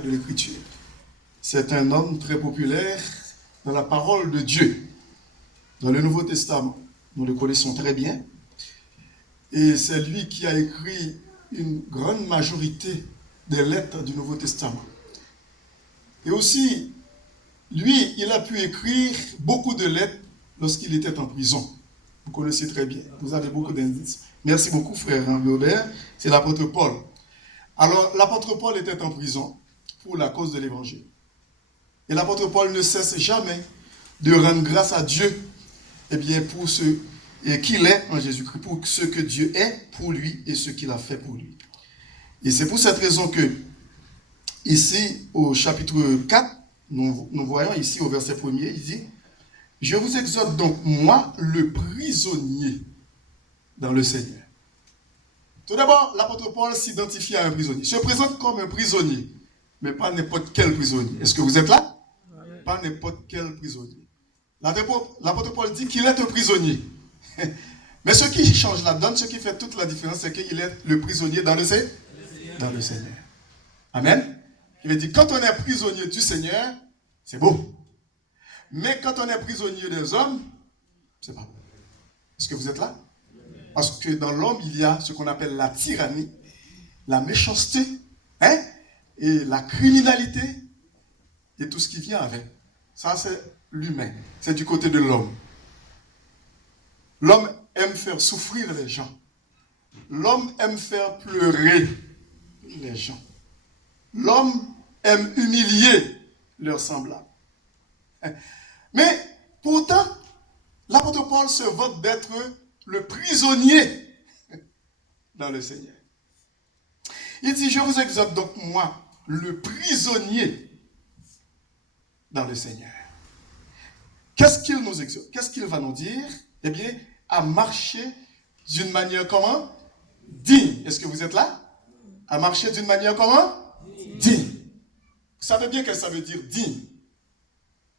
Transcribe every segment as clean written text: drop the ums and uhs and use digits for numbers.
de l'Écriture. C'est un homme très populaire dans la parole de Dieu, dans le Nouveau Testament. Nous le connaissons très bien. Et c'est lui qui a écrit une grande majorité des lettres du Nouveau Testament. Et aussi, lui, il a pu écrire beaucoup de lettres lorsqu'il était en prison. Vous connaissez très bien. Vous avez beaucoup d'indices. Merci beaucoup, frère Robert. C'est l'apôtre Paul. Alors, l'apôtre Paul était en prison pour la cause de l'évangile. Et l'apôtre Paul ne cesse jamais de rendre grâce à Dieu, pour ce qu'il est en Jésus-Christ, pour ce que Dieu est pour lui et ce qu'il a fait pour lui. Et c'est pour cette raison que, ici, au chapitre 4, nous voyons ici au verset 1er, il dit « Je vous exhorte donc, moi, le prisonnier dans le Seigneur. » Tout d'abord, l'apôtre Paul s'identifie à un prisonnier. Il se présente comme un prisonnier, mais pas n'importe quel prisonnier. Est-ce que vous êtes là? Pas n'importe quel prisonnier. L'apôtre Paul dit qu'il est un prisonnier. Mais ce qui change la donne, ce qui fait toute la différence, c'est qu'il est le prisonnier dans le Seigneur. Amen. Il veut dire, quand on est prisonnier du Seigneur, c'est beau. Mais quand on est prisonnier des hommes, c'est pas beau. Est-ce que vous êtes là? Parce que dans l'homme, il y a ce qu'on appelle la tyrannie, la méchanceté, et la criminalité, et tout ce qui vient avec. Ça, c'est l'humain. C'est du côté de l'homme. L'homme aime faire souffrir les gens. L'homme aime faire pleurer les gens. L'homme aime humilier leurs semblables. Mais pourtant, l'apôtre Paul se vante d'être le prisonnier dans le Seigneur. Il dit, je vous exhorte donc moi, le prisonnier dans le Seigneur. Qu'est-ce qu'il nous exhorte? Qu'est-ce qu'il va nous dire? À marcher d'une manière comment? Digne. Est-ce que vous êtes là? À marcher d'une manière comment? Digne. Vous savez bien que ça veut dire digne.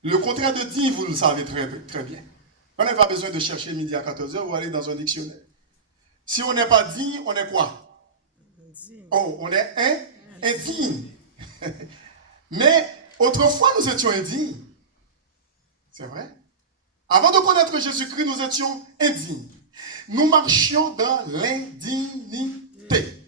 Le contraire de digne, vous le savez très, très bien. On n'a pas besoin de chercher midi à 14h ou aller dans un dictionnaire. Si on n'est pas digne, on est quoi? Oh, on est indigne. Mais autrefois, nous étions indignes. C'est vrai? Avant de connaître Jésus-Christ, nous étions indignes. Nous marchions dans l'indignité.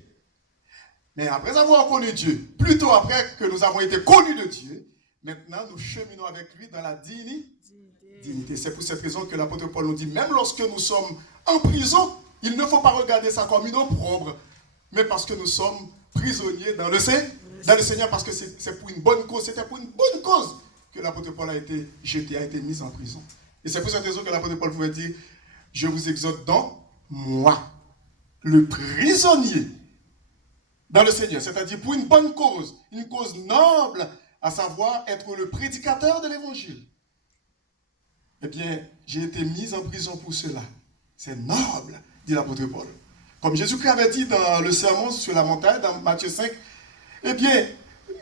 Mais après avoir connu Dieu, plutôt après que nous avons été connus de Dieu, maintenant nous cheminons avec lui dans la dignité. C'est pour cette raison que l'apôtre Paul nous dit, même lorsque nous sommes en prison, il ne faut pas regarder ça comme une opprobre, mais parce que nous sommes prisonniers dans le Seigneur, parce que c'est pour une bonne cause, c'était pour une bonne cause que l'apôtre Paul a été jeté, a été mis en prison. Et c'est pour cette raison que l'apôtre Paul pouvait dire, je vous exhorte donc, moi, le prisonnier dans le Seigneur, c'est-à-dire pour une bonne cause, une cause noble, à savoir être le prédicateur de l'évangile. J'ai été mis en prison pour cela. C'est noble, dit l'apôtre Paul. Comme Jésus-Christ avait dit dans le sermon sur la montagne, dans Matthieu 5,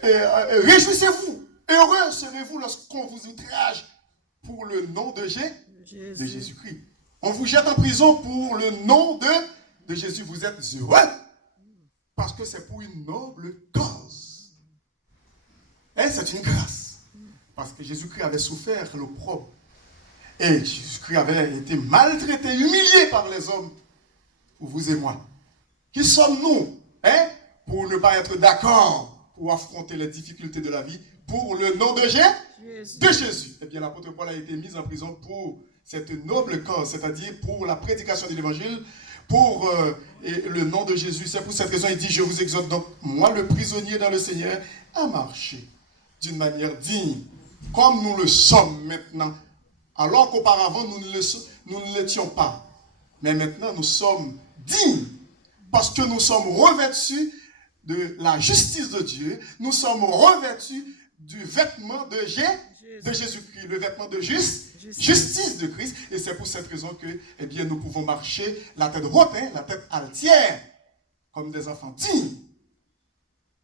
réjouissez-vous, heureux serez-vous lorsqu'on vous outrage pour le nom de Jésus-Christ. On vous jette en prison pour le nom de Jésus. Vous êtes heureux parce que c'est pour une noble cause. Et c'est une grâce. Parce que Jésus-Christ avait souffert l'opprobre. Et Jésus-Christ avait été maltraité, humilié par les hommes pour vous et moi. Qui sommes-nous pour ne pas être d'accord pour affronter les difficultés de la vie pour le nom de Jésus. L'apôtre Paul a été mis en prison pour cette noble cause, c'est-à-dire pour la prédication de l'évangile, pour le nom de Jésus. C'est pour cette raison qu'il dit, je vous exhorte donc, moi le prisonnier dans le Seigneur, à marcher d'une manière digne, comme nous le sommes maintenant. Alors qu'auparavant, nous ne l'étions pas. Mais maintenant, nous sommes dignes, parce que nous sommes revêtus de la justice de Dieu, nous sommes revêtus du vêtement de Jésus-Christ, le vêtement de justice de Christ. Et c'est pour cette raison que nous pouvons marcher la tête haute, la tête altière, comme des enfants dignes,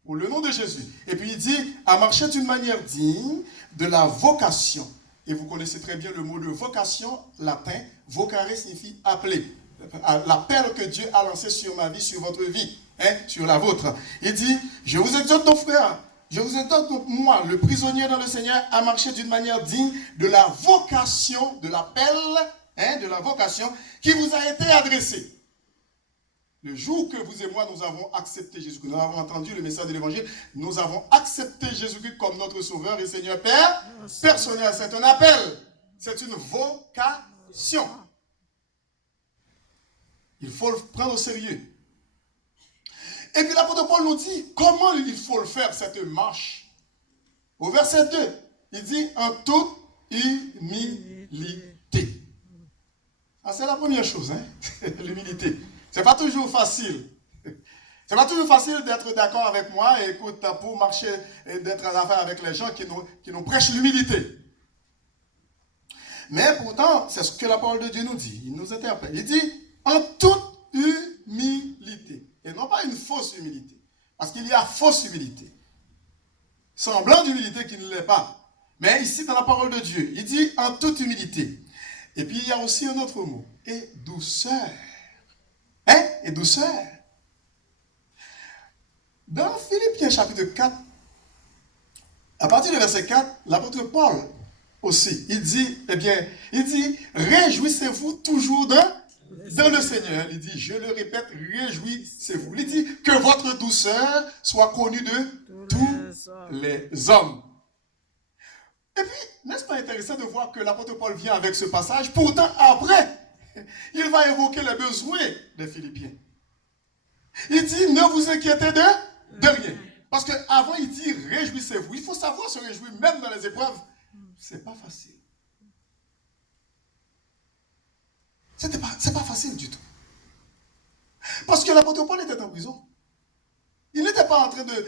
pour le nom de Jésus. Et puis il dit, à marcher d'une manière digne de la vocation. Et vous connaissez très bien le mot de vocation, latin, vocare signifie appeler. L'appel que Dieu a lancé sur ma vie, sur votre vie, sur la vôtre. Il dit, je vous exhorte, ton frère, Je vous exhorte donc, moi, le prisonnier dans le Seigneur, à marcher d'une manière digne de la vocation, de l'appel, de la vocation qui vous a été adressée. Le jour que vous et moi, nous avons accepté Jésus-Christ, nous avons entendu le message de l'Évangile, nous avons accepté Jésus-Christ comme notre Sauveur et Seigneur Père personnel. C'est un appel, c'est une vocation. Il faut le prendre au sérieux. Et puis l'apôtre Paul nous dit comment il faut le faire, cette marche. Au verset 2, il dit en toute humilité. Ah, c'est la première chose, l'humilité. C'est pas toujours facile. C'est pas toujours facile d'être d'accord avec moi et écoute, pour marcher et d'être en affaire avec les gens qui nous prêchent l'humilité. Mais pourtant, c'est ce que la parole de Dieu nous dit. Il nous interpelle. Il dit en toute humilité. Et non pas une fausse humilité. Parce qu'il y a fausse humilité. Semblant d'humilité qui ne l'est pas. Mais ici, dans la parole de Dieu, il dit en toute humilité. Et puis, il y a aussi un autre mot. Et douceur. Et douceur. Dans Philippiens chapitre 4, à partir du verset 4, l'apôtre Paul aussi, il dit, réjouissez-vous toujours dans le Seigneur. Il dit, je le répète, réjouissez-vous. Il dit que votre douceur soit connue de tous les hommes. Et puis, n'est-ce pas intéressant de voir que l'apôtre Paul vient avec ce passage, pourtant après, il va évoquer les besoins des Philippiens. Il dit, ne vous inquiétez de rien. Parce qu'avant, il dit, réjouissez-vous. Il faut savoir se réjouir, même dans les épreuves. C'est pas facile. C'est pas facile du tout. Parce que l'apôtre Paul était en prison. Il n'était pas en train de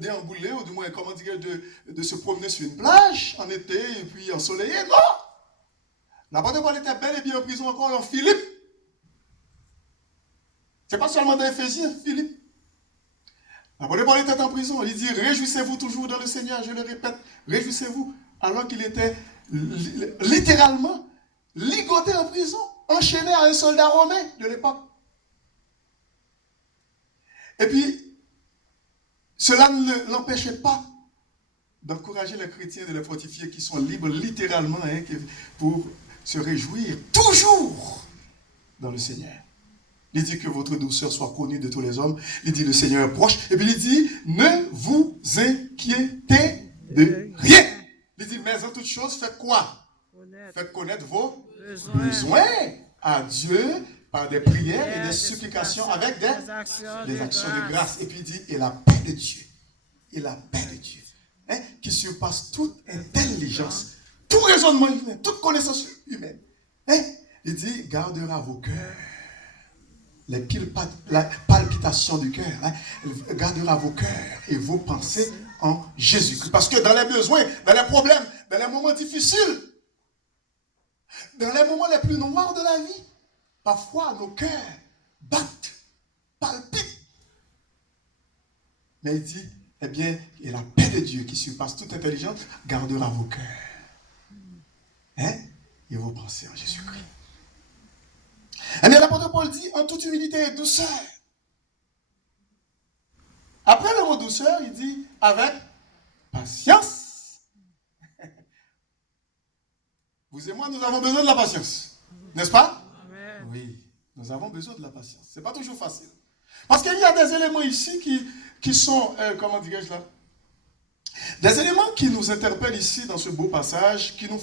déambuler, ou du moins, comment dire, de se promener sur une plage en été et puis ensoleillé. Non! L'apôtre Paul était bel et bien en prison encore en Philippe. C'est pas seulement dans Éphésiens, Philippe. L'apôtre Paul était en prison. Il dit, réjouissez-vous toujours dans le Seigneur, je le répète, réjouissez-vous. Alors qu'il était littéralement ligoté en prison, enchaîné à un soldat romain de l'époque. Et puis, cela ne l'empêchait pas d'encourager les chrétiens, de les fortifier, qui sont libres littéralement pour se réjouir toujours dans le Seigneur. Il dit que votre douceur soit connue de tous les hommes. Il dit le Seigneur est proche. Et puis il dit, ne vous inquiétez de rien. Il dit, mais en toute chose, faites quoi? Faites connaître vos besoins à Dieu par des prières et des supplications avec des actions de grâce. Et puis il dit, et la paix de Dieu, qui surpasse toute intelligence, tout raisonnement humain, toute connaissance humaine. Il dit, gardera vos cœurs, la palpitation du cœur, gardera vos cœurs et vos pensées en Jésus-Christ. Parce que dans les besoins, dans les problèmes, dans les moments difficiles, dans les moments les plus noirs de la vie, parfois nos cœurs battent, palpitent. Mais il dit, eh bien, et la paix de Dieu qui surpasse toute intelligence gardera vos cœurs. Et vos pensées en Jésus-Christ. Eh bien, l'apôtre Paul dit, en toute humilité et douceur. Après le mot douceur, il dit, avec patience. Vous et moi, nous avons besoin de la patience. N'est-ce pas? Amen. Oui, nous avons besoin de la patience. Ce n'est pas toujours facile. Parce qu'il y a des éléments ici qui sont, comment dirais-je là? Des éléments qui nous interpellent ici dans ce beau passage, qui nous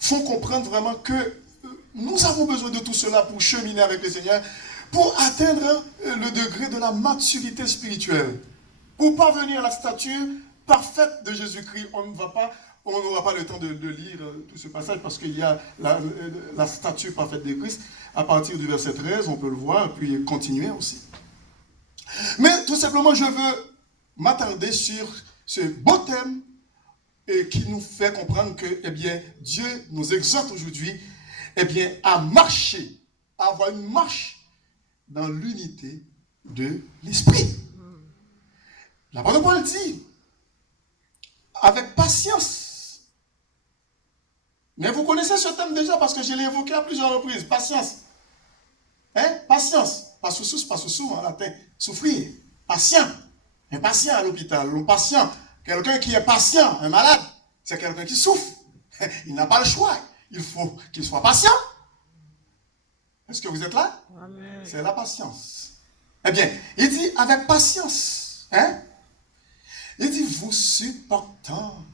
font comprendre vraiment que nous avons besoin de tout cela pour cheminer avec le Seigneur, pour atteindre le degré de la maturité spirituelle, pour parvenir à la stature parfaite de Jésus-Christ. On n'aura pas le temps de lire tout ce passage parce qu'il y a la stature parfaite de Christ. À partir du verset 13, on peut le voir, puis continuer aussi. Mais tout simplement, je veux m'attarder sur ce beau thème qui nous fait comprendre que, eh bien, Dieu nous exhorte aujourd'hui, eh bien, à marcher, à avoir une marche dans l'unité de l'esprit. L'apôtre Paul dit, avec patience. Mais vous connaissez ce thème déjà parce que je l'ai évoqué à plusieurs reprises. Patience. Patience. Pas sous en latin. Souffrir. Patient. Impatient à l'hôpital. Patient Quelqu'un qui est patient, un malade, c'est quelqu'un qui souffre. Il n'a pas le choix. Il faut qu'il soit patient. Est-ce que vous êtes là? Amen. C'est la patience. Eh bien, il dit avec patience. Hein? Il dit vous supportant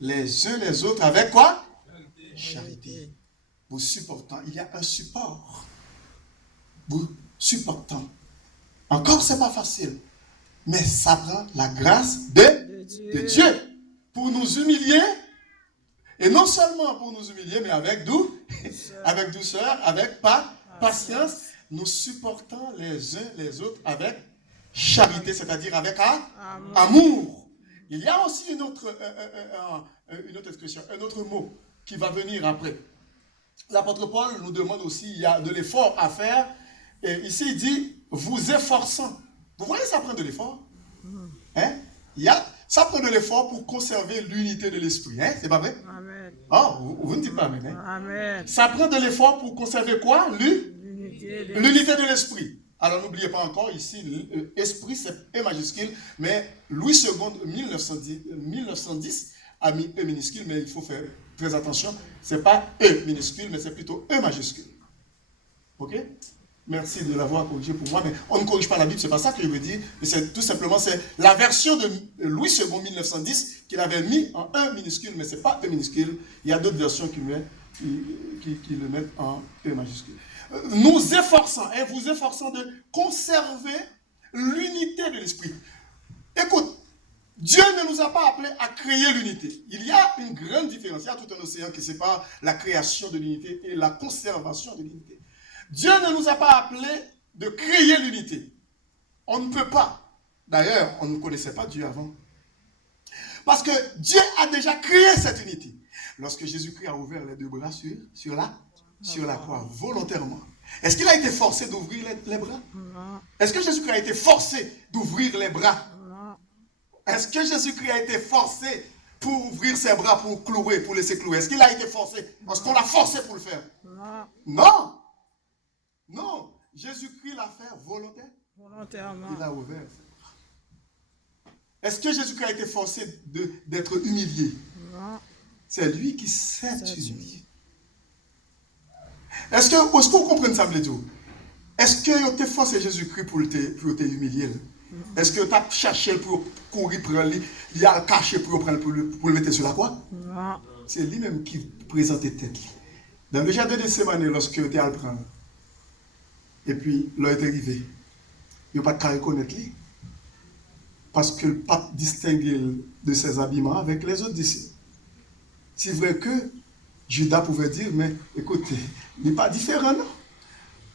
les uns les autres avec quoi? Charité. Vous supportant. Il y a un support. Vous supportant. Encore, c'est pas facile. Mais ça prend la grâce de Dieu pour nous humilier. Et non seulement pour nous humilier, mais avec douceur, avec patience, nous supportons les uns les autres avec charité, c'est-à-dire avec amour. Il y a aussi une autre expression, un autre mot qui va venir après. L'apôtre Paul nous demande aussi, il y a de l'effort à faire. Et ici, il dit, vous efforçant. Vous voyez, ça prend de l'effort. Hein? Ça prend de l'effort pour conserver l'unité de l'esprit. Hein? C'est pas vrai? Amen. Oh, vous ne dites pas amen. Hein? Amen. Ça prend de l'effort pour conserver quoi? L'unité de l'esprit. Alors n'oubliez pas encore, ici, esprit c'est E majuscule, mais Louis II, 1910, a mis E minuscule, mais il faut faire très attention. Ce n'est pas E minuscule, mais c'est plutôt E majuscule. Ok? Merci de l'avoir corrigé pour moi, mais on ne corrige pas la Bible, c'est pas ça que je veux dire. Mais c'est tout simplement, c'est la version de Louis II 1910 qu'il avait mis en E minuscule, mais c'est pas E minuscule. Il y a d'autres versions qui le mettent en E majuscule. Nous efforçons, vous efforçons de conserver l'unité de l'esprit. Écoute, Dieu ne nous a pas appelés à créer l'unité. Il y a une grande différence. Il y a tout un océan qui sépare la création de l'unité et la conservation de l'unité. Dieu ne nous a pas appelés de créer l'unité. On ne peut pas. D'ailleurs, on ne connaissait pas Dieu avant. Parce que Dieu a déjà créé cette unité. Lorsque Jésus-Christ a ouvert les deux bras sur la croix, volontairement. Est-ce qu'il a été forcé d'ouvrir les bras? Non. Est-ce que Jésus-Christ a été forcé d'ouvrir les bras? Non. Est-ce que Jésus-Christ a été forcé pour ouvrir ses bras, pour clouer, pour laisser clouer? Est-ce qu'il a été forcé? Est-ce qu'on l'a forcé pour le faire? Non. Non. Non. Jésus-Christ l'a fait volontairement. Il a ouvert ses bras. Est-ce que Jésus-Christ a été forcé d'être humilié? Non. C'est lui qui s'est humilié. Est-ce que vous comprenez ça, Blédio? Est-ce que tu as forcé Jésus-Christ pour te humilier? Est-ce que tu as cherché pour courir pour lui, il a caché pour le mettre sur la croix? Non. C'est lui-même qui présentait tête. Dans le jardin de Gethsémani, lorsque tu es à le prendre, et puis l'heure est arrivée, il n'y a pas de reconnaître lui. Parce que le pape distinguait de ses habillements avec les autres disciples. C'est vrai que Judas pouvait dire, mais écoutez, il n'est pas différent, non?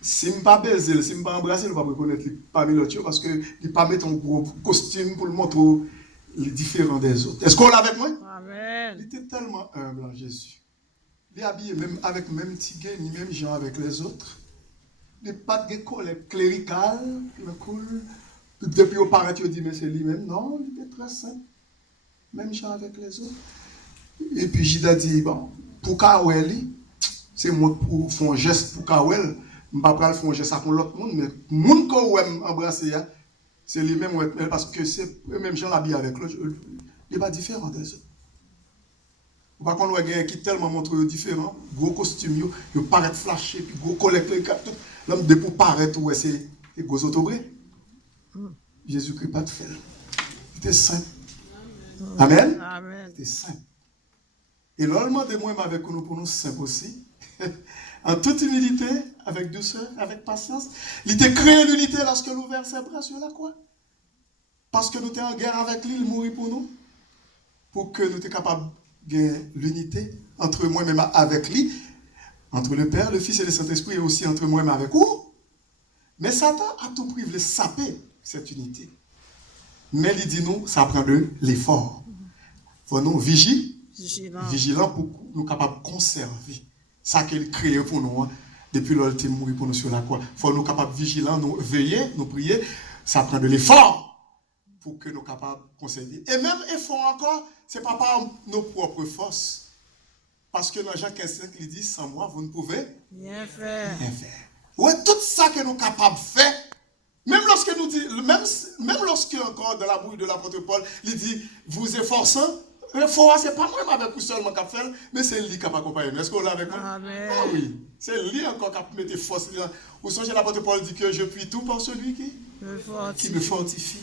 Si je ne pas baiser, si je ne pas embrasser, je ne vais pas reconnaître parmi les autres parce qu'il ne pas mettre un gros costume pour le montrer les différents des autres. Est-ce qu'on l'a avec moi? Amen. Il était tellement humble en Jésus. Il est habillé même avec même tigre, ni même gens avec les autres. Il n'est pas de collègue clérical, cool. Depuis au paraît, il dit, mais c'est lui-même. Non, il était très simple. Même gens avec les autres. Et puis Judas dit, bon, pour Kawel, c'est moi pour faire un geste pour Kawel. Je ne vais pas faire un geste avec l'autre monde, mais le monde qu'on aime embrasser, c'est lui-même parce que c'est eux-mêmes gens l'habillent avec l'autre. Il n'est pas différent des autres. Par contre, on a qui tellement montre différent, gros costume, il paraît flashé, puis gros collecteur, l'homme de pour paraître, ouais, c'est gros autobré. Jésus-Christ pas de faire. Il était saint. Amen. Amen. Il était saint. Et l'allemand de moi avec nous pour nous saints aussi. En toute humilité, avec douceur, avec patience. Il était créé l'unité lorsque nous ouvert ses bras sur la croix. Parce que nous étions en guerre avec lui, il mourit pour nous. Pour que nous soyons capables de l'unité entre moi-même avec lui, entre le Père, le Fils et le Saint-Esprit, et aussi entre moi-même avec vous. Mais Satan a tout pris, il voulait saper cette unité. Mais il dit nous, ça prend de l'effort. Il faut nous vigilants pour nous capables de conserver ça qu'il crée pour nous, depuis qu'il est mort pour nous sur la croix. Il faut nous capables vigilants, nous veiller, nous prier. Ça prend de l'effort pour que nous capables de conserver. Et même effort encore, ce n'est pas par nos propres forces. Parce que dans Jean 15,5, il dit, sans moi, vous ne pouvez rien faire. Ouais, tout ça que nous sommes capables de faire, Même lorsque nous dit, même lorsque encore dans la bouche de l'apôtre Paul, il dit, vous efforçant, le fort, c'est pas moi avec vous seulement qui fait, mais c'est lui qui a accompagné. Est-ce qu'on l'a avec moi? Amen. Ah oui, c'est lui encore qui a mis force. Vous songez, l'apôtre Paul dit que je puis tout par celui qui me fortifie.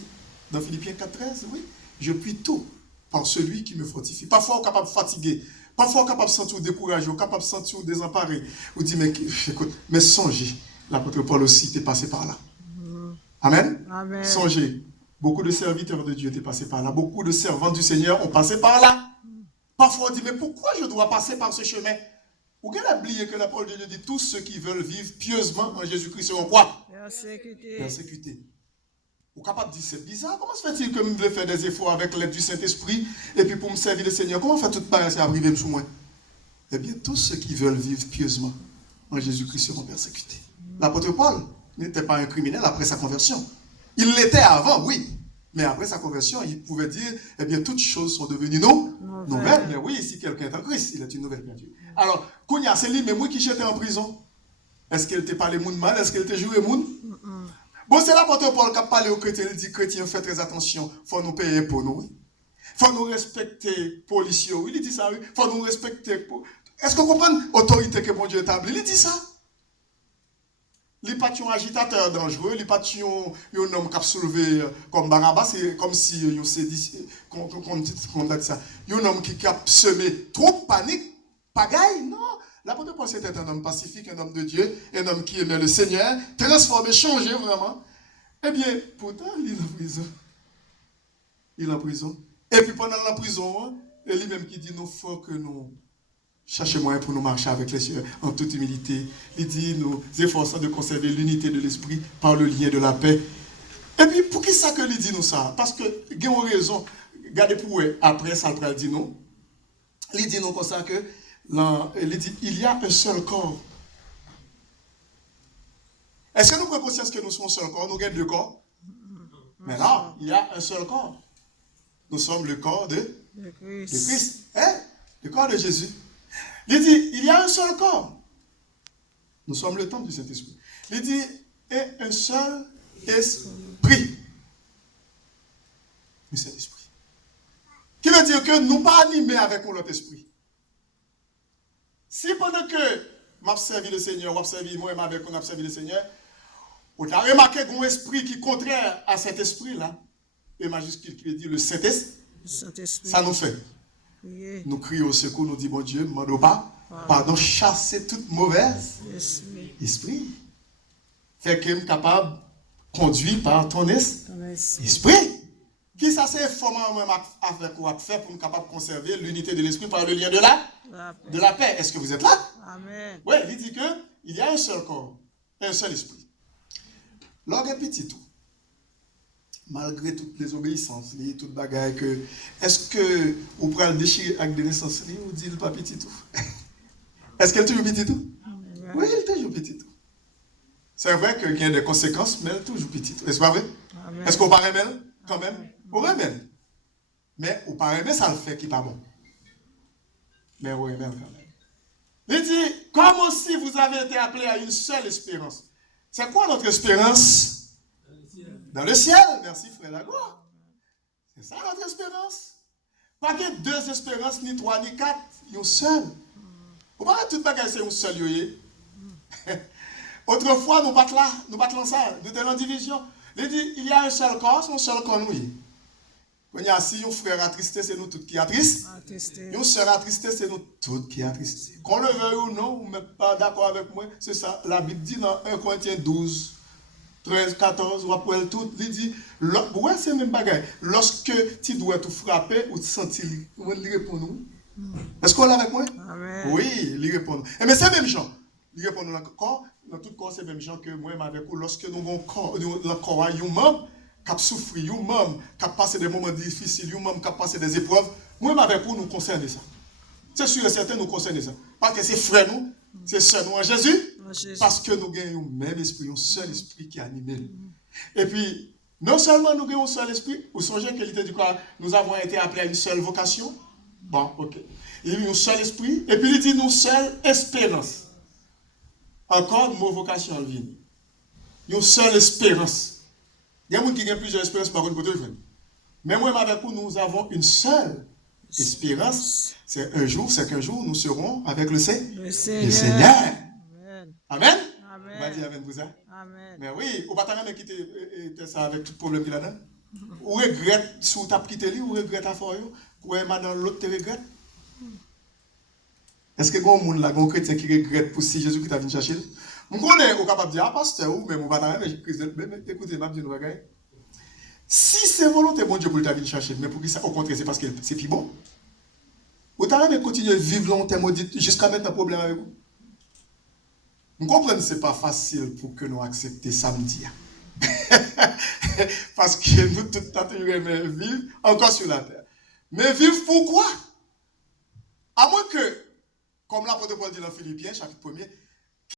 Dans Philippiens 4,13, oui. Je puis tout par celui qui me fortifie. Parfois, on est capable de fatiguer. Parfois, on est capable de se sentir découragé. On est capable de se sentir désemparé. On dit, mais écoute, mais songez, l'apôtre Paul aussi était passé par là. Amen. Amen. Songez, beaucoup de serviteurs de Dieu étaient passés par là. Beaucoup de servants du Seigneur ont passé par là. Parfois, on dit, mais pourquoi je dois passer par ce chemin? Ou qu'elle a oublié que la parole de Dieu dit, tous ceux qui veulent vivre pieusement en Jésus-Christ seront quoi? Persécutés. Persécutés. Vous êtes capable de dire, c'est bizarre, comment se fait-il que je veux faire des efforts avec l'aide du Saint-Esprit et puis pour me servir le Seigneur? Comment fait tout pareil, c'est arrivé sous moi? Eh bien, tous ceux qui veulent vivre pieusement en Jésus-Christ seront persécutés. L'apôtre Paul n'était pas un criminel après sa conversion. Il l'était avant, oui. Mais après sa conversion, il pouvait dire, eh bien, toutes choses sont devenues nouvelles. Mais oui, si quelqu'un est en Christ, il est une nouvelle créature. Alors, Kounia, c'est lui, mais moi qui j'étais en prison. Est-ce qu'il t'a parlé moun mal? Est-ce qu'il t'a joué moun? Bon, c'est l'apôtre Paul qui a parlé aux chrétiens. Il dit, chrétiens, faites très attention. Il faut nous payer pour nous. Il faut nous respecter les policiers. Il dit ça, oui. Il faut nous respecter. Est-ce que vous comprenez l'autorité que mon Dieu établit? Il dit ça. Il n'est pas un agitateur dangereux, il n'est pas un homme qui a soulevé comme Barabbas, c'est comme si on dit ça. Il y a un homme qui a semé trop panique, pagaille, non. L'apôtre Paul c'était un homme pacifique, un homme de Dieu, un homme qui aimait le Seigneur, transformé, changé vraiment. Eh bien, pourtant, il est en prison. Il est en prison. Et puis pendant la prison, il est lui-même qui dit, nous faut que nous cherchez moyen pour nous marcher avec les cieux en toute humilité. Il dit, nous efforçons de conserver l'unité de l'esprit par le lien de la paix. Et puis, pour qui ça que il dit nous ça? Parce que, il y a une raison. Regardez pour eux, après ça, il dit nous. Il dit nous comme ça que, il dit, il y a un seul corps. Est-ce que nous prenons conscience que nous sommes un seul corps? Nous avons deux corps. Mais là, il y a un seul corps. Nous sommes le corps de Christ. Hein? Le corps de Jésus. Il dit, il y a un seul corps. Nous sommes le temple du Saint-Esprit. Il dit, et un seul esprit. Le Saint-Esprit. Qui veut dire que nous ne pas animés avec l'autre esprit. Si pendant que m'a servi le Seigneur, ou servi moi-même avec on a servi le Seigneur, on a remarqué qu'il y a un esprit qui est contraire à cet esprit-là, et majuscule qui veut dire le Saint-Esprit, ça nous fait. Oui. Nous crions au secours, nous disons, bon Dieu, ne demandons pas, pardon, chasser toute mauvaise esprit. Fait que nous sommes capables de conduire par ton esprit. Qui ça c'est comment même avec quoi faire pour nous capables de conserver l'unité de l'esprit par le lien de la paix. Est-ce que vous êtes là? Amen. Oui, il dit qu'il y a un seul corps, un seul esprit. L'orgue est petit tout. Malgré toutes les obéissances, toutes les bagailles que... Est-ce que vous pouvez le déchirer avec des naissances ou dit le pas petit tout? Est-ce qu'elle est toujours petit tout? Oui, elle est toujours petit tout. C'est vrai qu'il y a des conséquences, mais elle est toujours petit tout. Est-ce pas vrai? Est-ce qu'on paraît même quand même? On remet. Mais on paraît mais ça le fait qui n'est pas bon. Mais on remet quand même. Il dit, comme aussi vous avez été appelés à une seule espérance. C'est quoi notre espérance? Dans le ciel, merci frère Lagoua. C'est ça notre espérance. Pas que deux espérances, ni trois, ni quatre, il y a une seule. Vous parlez de toute bagaille, c'est une seule. Autrefois, nous battons là, nous battons ça, nous sommes en division. Il dit, il y a un seul corps, c'est un seul corps, oui. Quand il y a si un frère attristé, c'est nous tous qui attristent. Une sœur attristé, c'est nous tous qui attristent. Qu'on le veuille ou non, vous n'êtes pas d'accord avec moi, c'est ça. La Bible dit dans 1 Corinthiens 12. 13, 14, ou après tout, il dit, ouais, c'est le même bagage. Lorsque tu dois te frapper ou te sentir, il répond nous. Est-ce qu'on l'a avec moi? Amen. Oui, il répond. Mais c'est même gens. Il répond dans le corps, dans tout corps, c'est même gens que moi, avec vous, lorsque nous avons le corps, il y a un membre qui a souffert, il y a un membre qui a passé des moments difficiles, il y a un membre qui a passé des épreuves. Moi, avec vous, nous concernons ça. C'est sûr et certain, nous concernons ça. Parce que c'est frère nous, c'est sœur nous en Jésus. Parce que nous gagnons le même esprit, un seul esprit qui anime. Et puis, non seulement nous gagnons un seul esprit, vous songez qu'il était dit quoi? Nous avons été appelés à une seule vocation. Bon, ok. Il y a un seul esprit, et puis il dit une seule espérance. Encore, mot vocation, il y a une seule espérance. Il y a des gens qui ont plusieurs espérances par contre pour te joindre. Mais moi, avec vous, nous avons une seule espérance. C'est un jour, c'est qu'un jour, nous serons avec le Seigneur. Amen. Amen. Amen. On va dire Amen pour ça. Amen. Mais oui, on va pas même quitter ça avec tout problème qu'il a dedans. Ou regrette si vous avez quitté lui, ou regrette à faire, ou madame l'autre te regrette. Est-ce que il y a un chrétien qui regrette pour si Jésus qui t'a venu chercher? Je connais, on est capable de dire, ah, pasteur, ou même, on va t'arrêter, mais écoutez, je vais dire, regarde. Si c'est volonté, bon Dieu, pour t'a venu chercher, mais pour qui ça, au contraire, c'est parce que c'est plus bon. Vous t'arrêtez, continuer à vivre longtemps, jusqu'à mettre un problème avec vous. Vous comprenez que ce n'est pas facile pour que nous acceptions samedi. Parce que nous, tout le temps, nous vivre encore sur la terre. Mais vivre pourquoi? À moins que, comme l'apôtre Paul dit dans Philippiens, chapitre 1er,